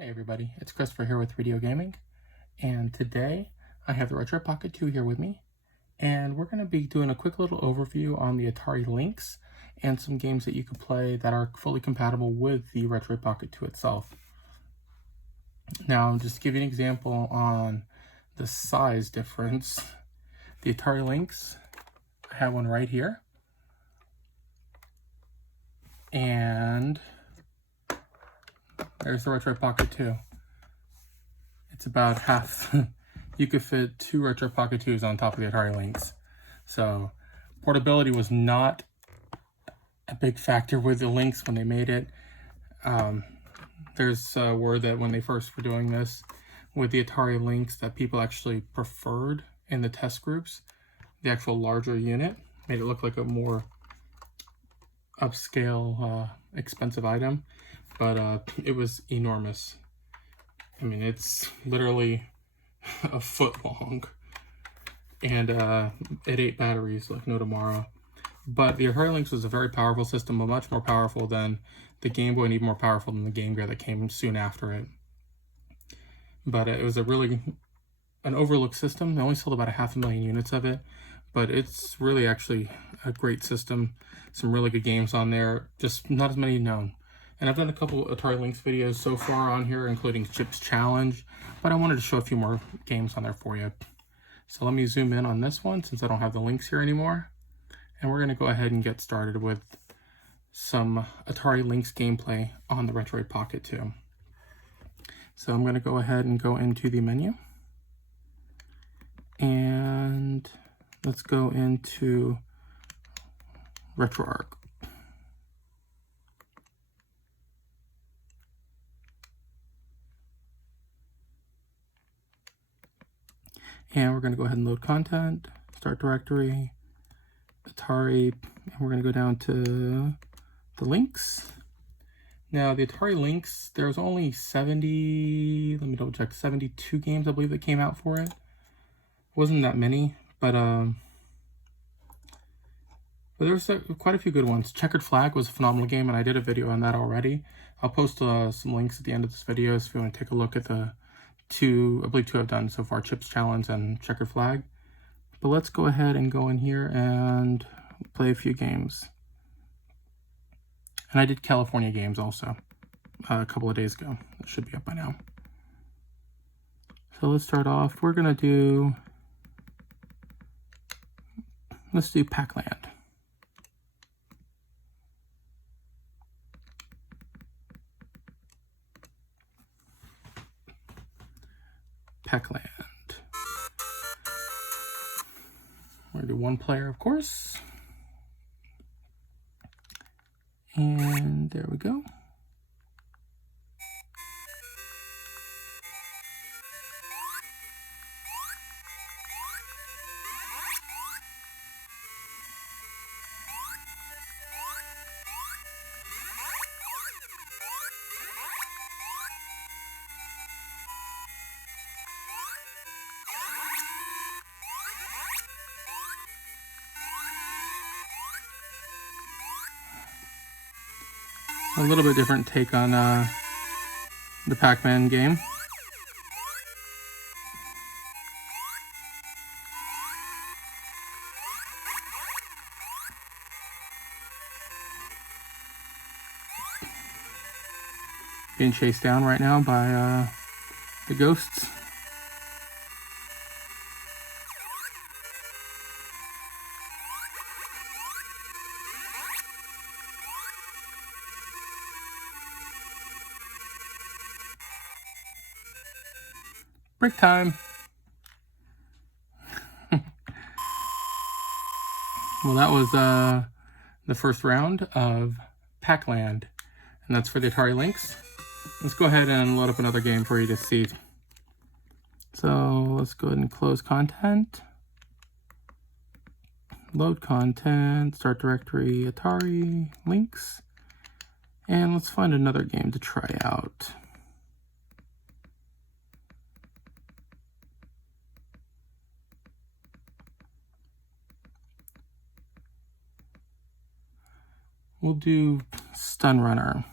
Hey everybody, it's Christopher here with Video Gaming, and today I have the Retroid Pocket 2 here with me, and we're going to be doing a quick little overview on the Atari Lynx and some games that you can play that are fully compatible with the Retroid Pocket 2 itself. Now, just to give you an example on the size difference, the Atari Lynx, I have one right here, and there's the Retroid Pocket 2. It's about half. You could fit 2 Retroid Pocket 2s on top of the Atari Lynx. So portability was not a big factor with the Lynx when they made it. There's word that when they first were doing this with the Atari Lynx that people actually preferred in the test groups the actual larger unit. Made it look like a more upscale, expensive item, but it was enormous. I mean, it's literally a foot long, and it ate batteries like no tomorrow. But the Atari Lynx was a very powerful system, much more powerful than the Game Boy and even more powerful than the Game Gear that came soon after it. But it was an overlooked system. They only sold about 500,000 units of it, but it's really actually a great system. Some really good games on there, just not as many known. And I've done a couple Atari Lynx videos so far on here, including Chip's Challenge, but I wanted to show a few more games on there for you. So let me zoom in on this one since I don't have the Lynx here anymore. And we're going to go ahead and get started with some Atari Lynx gameplay on the Retroid Pocket 2. So I'm going to go ahead and go into the menu. And let's go into RetroArch. And we're going to go ahead and load content, start directory, Atari, and we're going to go down to the Lynx. Now, the Atari Lynx, there's only 72 games, I believe, that came out for it. Wasn't that many, but there's quite a few good ones. Checkered Flag was a phenomenal game, and I did a video on that already. I'll post some links at the end of this video, so if you want to take a look at the two I've done so far, Chip's Challenge and Checkered Flag. But let's go ahead and go in here and play a few games. And I did California games also a couple of days ago. It should be up by now. So let's start off. Let's do Pac-Land. Pac-Land. We're going to do one player, of course. And there we go. A little bit different take on the Pac-Man game. Being chased down right now by the ghosts. Break time. Well, that was the first round of Pac-Land, and that's for the Atari Lynx. Let's go ahead and load up another game for you to see. So let's go ahead and close content. Load content, start directory, Atari Lynx, and let's find another game to try out. We'll do Stun Runner.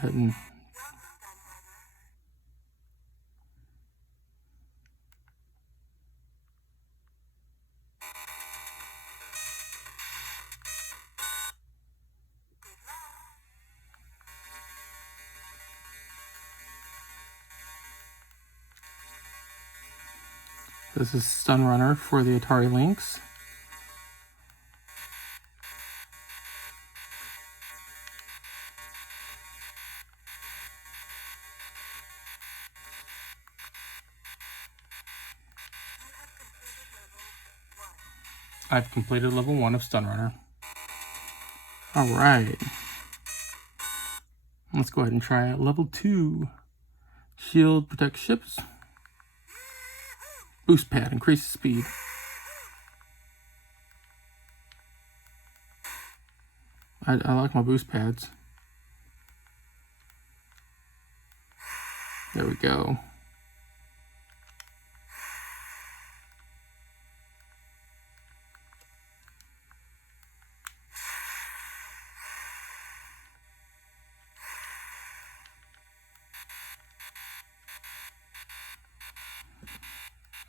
ahead and... This is Stun Runner for the Atari Lynx. I've completed level 1 of Stun Runner. Alright. Let's go ahead and try out level 2. Shield protects ships. Boost pad increases speed. I like my boost pads. There we go.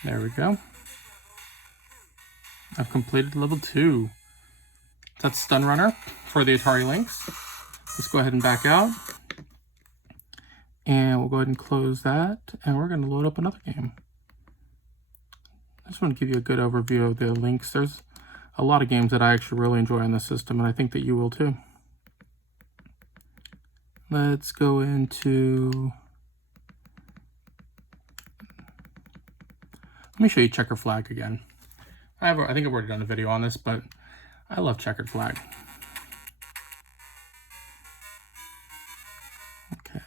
There we go. I've completed level 2. That's Stun Runner for the Atari Lynx. Let's go ahead and back out. And we'll go ahead and close that. And we're going to load up another game. I just want to give you a good overview of the Lynx. There's a lot of games that I actually really enjoy on this system, and I think that you will too. Let's go into... Let me show you Checkered Flag again. I think I've already done a video on this, but I love Checkered Flag. Okay.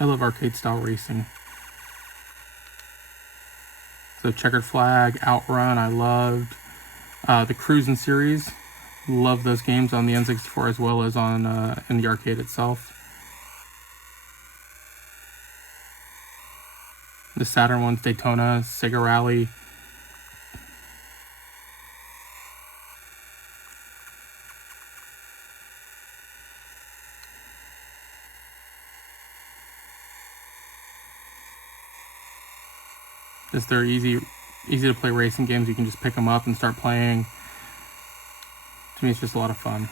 I love arcade style racing. So Checkered Flag, Outrun, I loved. The Cruisin' series, love those games on the N64 as well as on in the arcade itself. The Saturn ones, Daytona, Sega Rally. Just they're easy to play racing games. You can just pick them up and start playing. To me, it's just a lot of fun.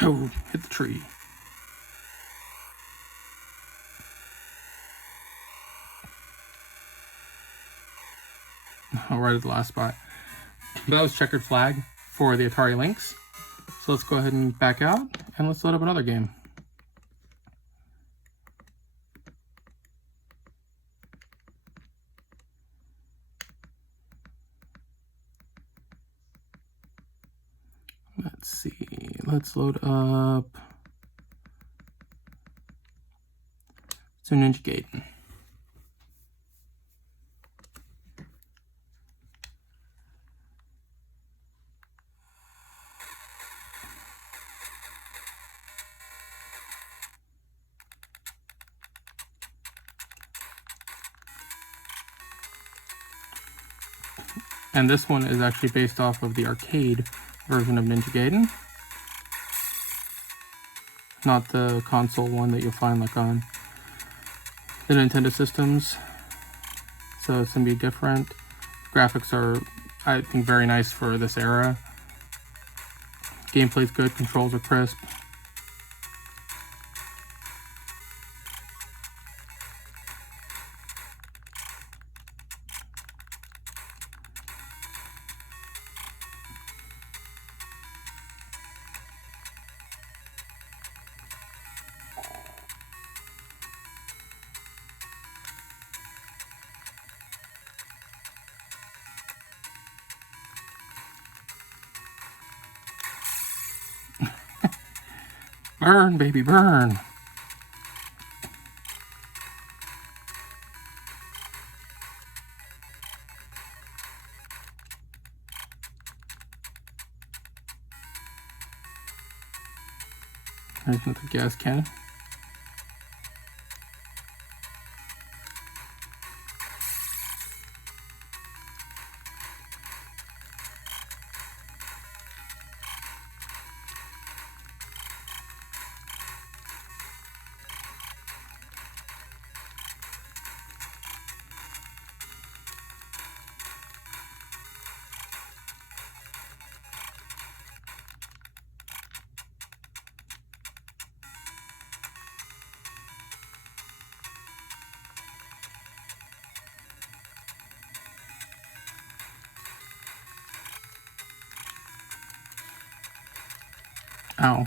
Oh, hit the tree. Oh, right at the last spot. That was Checkered Flag for the Atari Lynx. So let's go ahead and back out and let's load up another game. Let's see, let's load up S.T.U.N. Ninja Gaiden. And this one is actually based off of the arcade version of Ninja Gaiden, not the console one that you'll find like on the Nintendo systems. So it's gonna be different. Graphics are, I think, very nice for this era. Gameplay's good, controls are crisp. Burn, baby, burn. There's another gas can. Ow.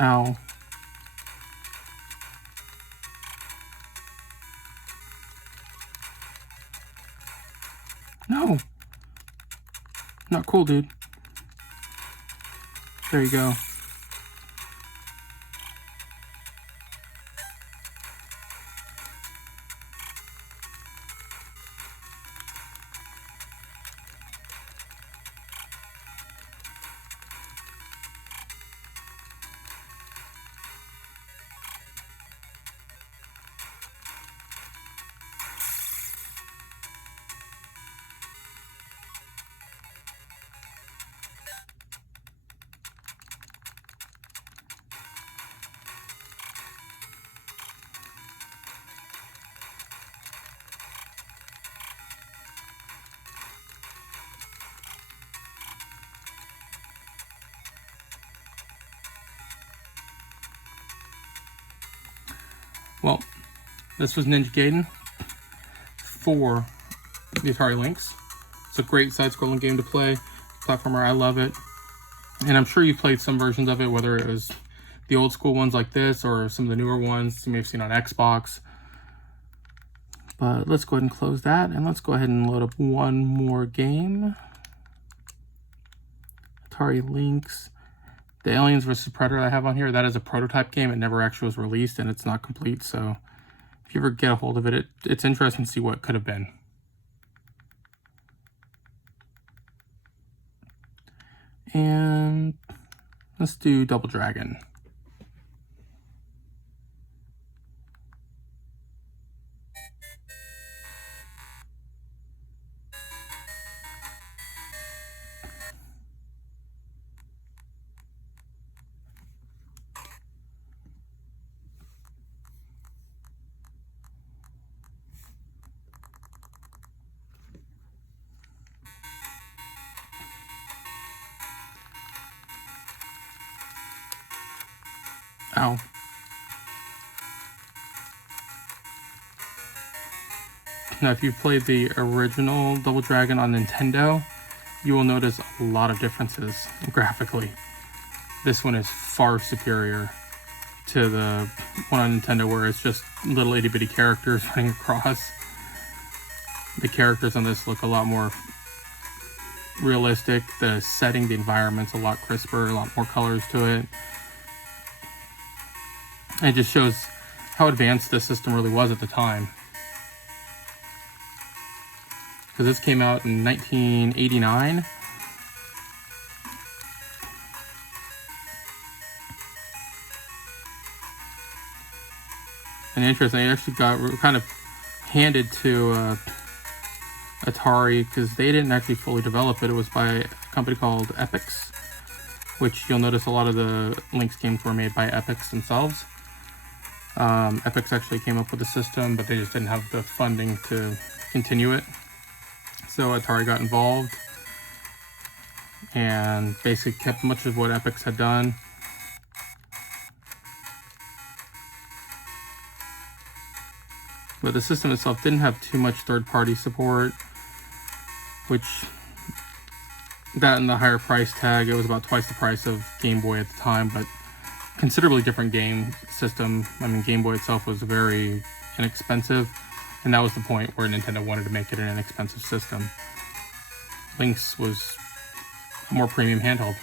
Ow. No. Not cool, dude. There you go. Well, this was Ninja Gaiden for the Atari Lynx. It's a great side-scrolling game to play. Platformer, I love it. And I'm sure you've played some versions of it, whether it was the old school ones like this or some of the newer ones you may have seen on Xbox. But let's go ahead and close that, and let's go ahead and load up one more game. Atari Lynx. The Aliens vs. Predator I have on here, that is a prototype game. It never actually was released, and it's not complete, so if you ever get a hold of it, it's interesting to see what it could have been. And let's do Double Dragon. Ow. Now, if you've played the original Double Dragon on Nintendo, you will notice a lot of differences graphically. This one is far superior to the one on Nintendo where it's just little itty-bitty characters running across. The characters on this look a lot more realistic. The setting, the environment's a lot crisper, a lot more colors to it. It just shows how advanced this system really was at the time. Because this came out in 1989. And interesting, it actually got kind of handed to Atari because they didn't actually fully develop it. It was by a company called Epix, which you'll notice a lot of the Lynx games were made by Epix themselves. Epix actually came up with the system, but they just didn't have the funding to continue it. So Atari got involved and basically kept much of what Epix had done. But the system itself didn't have too much third-party support, which that and the higher price tag, it was about twice the price of Game Boy at the time, but considerably different game system. I mean, Game Boy itself was very inexpensive, and that was the point where Nintendo wanted to make it an inexpensive system. Lynx was a more premium handheld.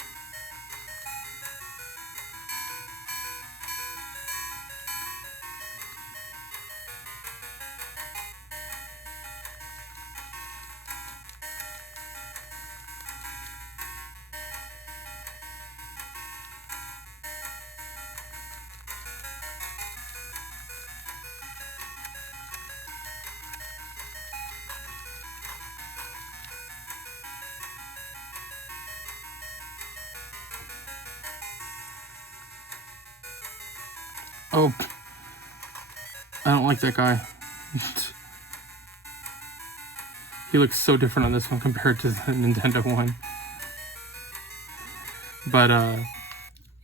Oh, I don't like that guy. He looks so different on this one compared to the Nintendo one. But I'm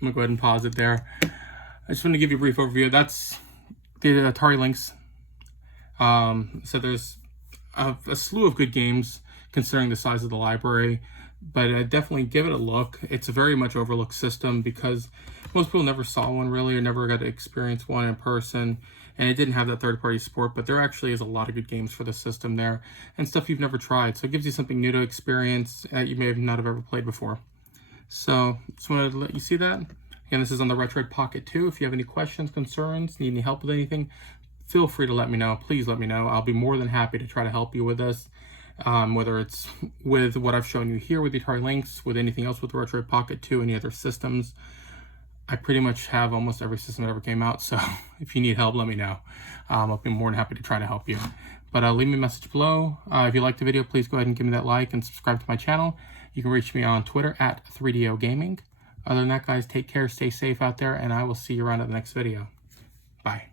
gonna go ahead and pause it there. I just want to give you a brief overview. That's the Atari Lynx. So there's a slew of good games considering the size of the library, but definitely give it a look. It's a very much overlooked system because most people never saw one really or never got to experience one in person, and it didn't have that third-party support, but there actually is a lot of good games for the system there and stuff you've never tried, so it gives you something new to experience that you may not have ever played before. So just wanted to let you see that. Again, this is on the Retroid Pocket 2. If you have any questions, concerns, need any help with anything, feel free to let me know. Please let me know. I'll be more than happy to try to help you with this. Whether it's with what I've shown you here with the Atari Lynx, with anything else with the Retroid Pocket 2, any other systems. I pretty much have almost every system that ever came out, so if you need help, let me know. I'll be more than happy to try to help you. But leave me a message below. If you liked the video, please go ahead and give me that like and subscribe to my channel. You can reach me on Twitter at 3DO Gaming. Other than that, guys, take care, stay safe out there, and I will see you around at the next video. Bye.